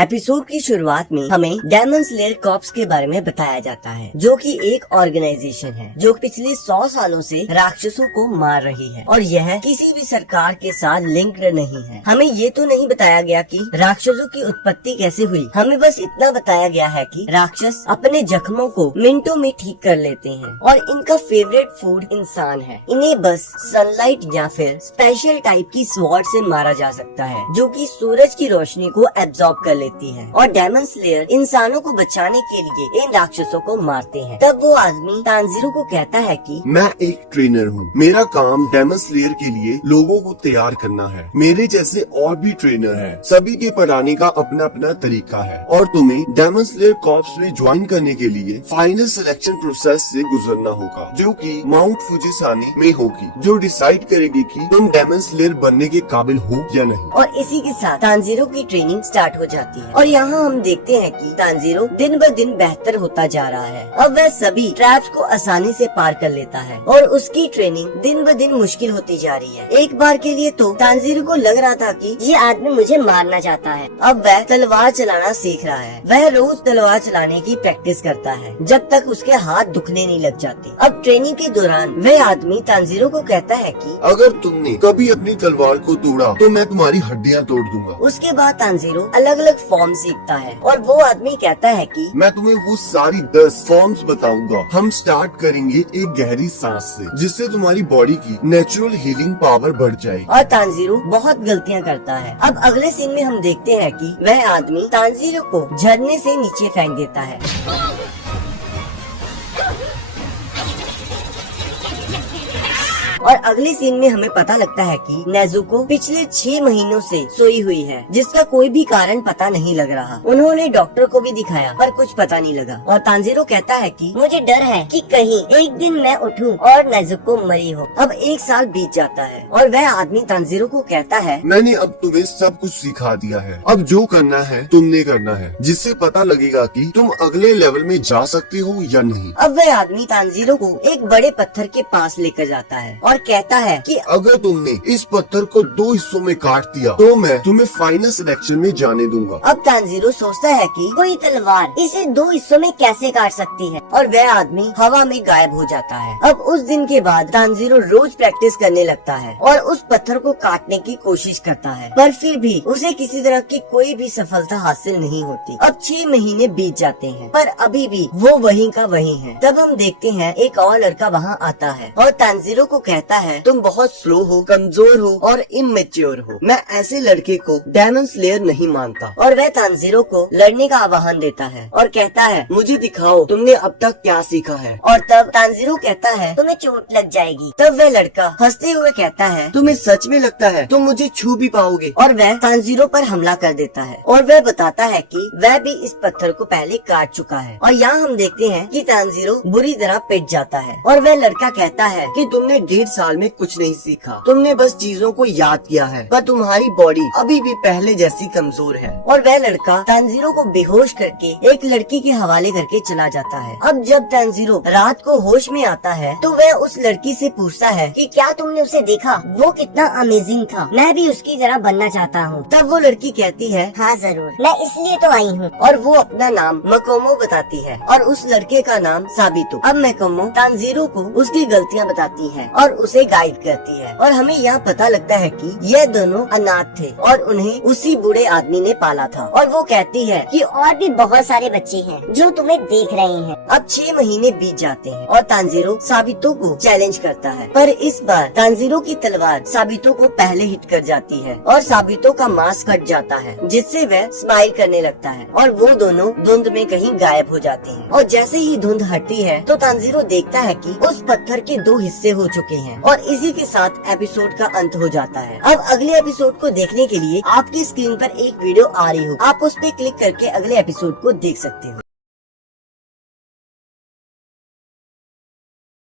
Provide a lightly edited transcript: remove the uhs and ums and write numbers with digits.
Episode की शुरुआत में हमें डेमन स्लेयर कॉर्प्स के बारे में बताया जाता है, जो कि एक ऑर्गेनाइजेशन है जो पिछले 100 सालों से राक्षसों को मार रही है और यह किसी भी सरकार के साथ लिंक्ड नहीं है। हमें ये तो नहीं बताया गया कि राक्षसों की उत्पत्ति कैसे हुई, हमें बस इतना बताया गया है कि राक्षस अपने जख्मों को मिनटों में ठीक कर लेते हैं और इनका फेवरेट फूड इंसान है। इन्हें बस सनलाइट या फिर स्पेशल टाइप की स्वॉर्ड से मारा जा सकता है, जो कि सूरज की रोशनी को एब्जॉर्ब कर लेती है। और डेमन स्लेयर इंसानों को बचाने के लिए इन राक्षसों को मारते हैं। तब वो आदमी तानजीरो को कहता है कि मैं एक ट्रेनर हूँ, मेरा काम डेमन स्लेयर के लिए लोगों को तैयार करना है। मेरे जैसे और भी ट्रेनर हैं, सभी के पढ़ाने का अपना अपना तरीका है और तुम्हें डेमन स्लेयर कॉर्प्स में ज्वाइन करने के लिए फाइनल सिलेक्शन प्रोसेस से गुजरना होगा, जो कि माउंट फुजिसानी में होगी, जो डिसाइड करेगी कि तुम डेमन स्लेयर बनने के काबिल हो या नहीं। और इसी के साथ तानजीरो की ट्रेनिंग स्टार्ट हो जाती है और यहाँ हम देखते हैं कि तानजीरो दिन ब दिन बेहतर होता जा रहा है। अब वह सभी ट्रैप्स को आसानी से पार कर लेता है और उसकी ट्रेनिंग दिन ब दिन मुश्किल होती जा रही है। एक बार के लिए तो तानजीरो को लग रहा था कि ये आदमी मुझे मारना चाहता है। अब वह तलवार चलाना सीख रहा है। वह रोज तलवार चलाने की प्रैक्टिस करता है जब तक उसके हाथ दुखने नहीं लग जाते। अब ट्रेनिंग के दौरान वह आदमी तानजीरो को कहता है कि अगर तुमने कभी अपनी तलवार को तोड़ा तो मैं तुम्हारी हड्डियाँ तोड़ दूंगा। उसके बाद तानजीरो अलग अलग फॉर्म सीखता है और वो आदमी कहता है कि मैं तुम्हें वो सारी 10 फॉर्म्स बताऊंगा। हम स्टार्ट करेंगे एक गहरी सांस से, जिससे तुम्हारी बॉडी की नेचुरल हीलिंग पावर बढ़ जाएगी। और तानजीरो बहुत गलतियां करता है। अब अगले सीन में हम देखते हैं कि वह आदमी तानजीरो को झरने से नीचे फेंक देता है। और अगले सीन में हमें पता लगता है कि नेजुको पिछले 6 महीनों से सोई हुई है, जिसका कोई भी कारण पता नहीं लग रहा। उन्होंने डॉक्टर को भी दिखाया पर कुछ पता नहीं लगा। और तानजीरो कहता है कि मुझे डर है कि कहीं एक दिन मैं उठूं और नेजुको मरी हो। अब 1 साल बीत जाता है और वह आदमी तानजीरो को कहता है, मैंने अब तुम्हें सब कुछ सिखा दिया है, अब जो करना है तुमने करना है, जिससे पता लगेगा कि तुम अगले लेवल में जा सकते हो या नहीं। अब वह आदमी तानजीरो को एक बड़े पत्थर के पास लेकर जाता है और कहता है कि अगर तुमने इस पत्थर को 2 हिस्सों में काट दिया तो मैं तुम्हें फाइनल सिलेक्शन में जाने दूंगा। अब तानजीरो सोचता है कि कोई तलवार इसे 2 हिस्सों में कैसे काट सकती है और वह आदमी हवा में गायब हो जाता है। अब उस दिन के बाद तानजीरो रोज प्रैक्टिस करने लगता है और उस पत्थर को काटने की कोशिश करता है, पर फिर भी उसे किसी तरह की कोई भी सफलता हासिल नहीं होती। अब 6 महीने बीत जाते हैं पर अभी भी वो वहीं का वहीं है। तब हम देखते हैं एक और लड़का वहाँ आता है और तानजीरो को कहता है, तुम बहुत स्लो हो, कमजोर हो और इमेच्योर हो। मैं ऐसे लड़के को डेमन स्लेयर नहीं मानता। और वह तानजीरो को लड़ने का आह्वान देता है और कहता है, मुझे दिखाओ तुमने अब तक क्या सीखा है। और तब तानजीरो कहता है, तुम्हें चोट लग जाएगी। तब वह लड़का हंसते हुए कहता है, तुम्हें सच में लगता है तुम मुझे छू भी पाओगे। और वह तानजीरो पर हमला कर देता है और वह बताता है कि वह भी इस पत्थर को पहले काट चुका है। और यहाँ हम देखते हैं कि तानजीरो बुरी तरह पिट जाता है और वह लड़का कहता है कि तुमने 1.5 साल में कुछ नहीं सीखा, तुमने बस चीजों को याद किया है, पर तुम्हारी बॉडी अभी भी पहले जैसी कमजोर है। और वह लड़का तानजीरो को बेहोश करके एक लड़की के हवाले करके चला जाता है। अब जब तानजीरो रात को होश में आता है तो वह उस लड़की से पूछता है कि क्या तुमने उसे देखा, वो कितना अमेजिंग था, मैं भी उसकी तरह बनना चाहता हूँ। तब वो लड़की कहती है, हाँ जरूर, मैं इसलिए तो आई हूँ। और वो अपना नाम मकोमो बताती है और उस लड़के का नाम साबितो। अब मकोमो तानजीरो को उसकी गलतियाँ बताती है और उसे गाइड करती है और हमें यहाँ पता लगता है कि यह दोनों अनाथ थे और उन्हें उसी बूढ़े आदमी ने पाला था। और वो कहती है कि और भी बहुत सारे बच्चे हैं जो तुम्हें देख रहे हैं। अब 6 महीने बीत जाते हैं और तानजीरो साबितो को चैलेंज करता है, पर इस बार तानजीरो की तलवार साबितो को पहले हिट कर जाती है और साबितो का मास्क हट जाता है, जिससे वह स्माइल करने लगता है और वो दोनों धुंध में कहीं गायब हो जाते हैं। और जैसे ही धुंध हटती है तो तानजीरो देखता है कि उस पत्थर के 2 हिस्से हो चुके हैं और इसी के साथ एपिसोड का अंत हो जाता है। अब अगले एपिसोड को देखने के लिए आपकी स्क्रीन पर एक वीडियो आ रही हो, आप उस पर क्लिक करके अगले एपिसोड को देख सकते हो।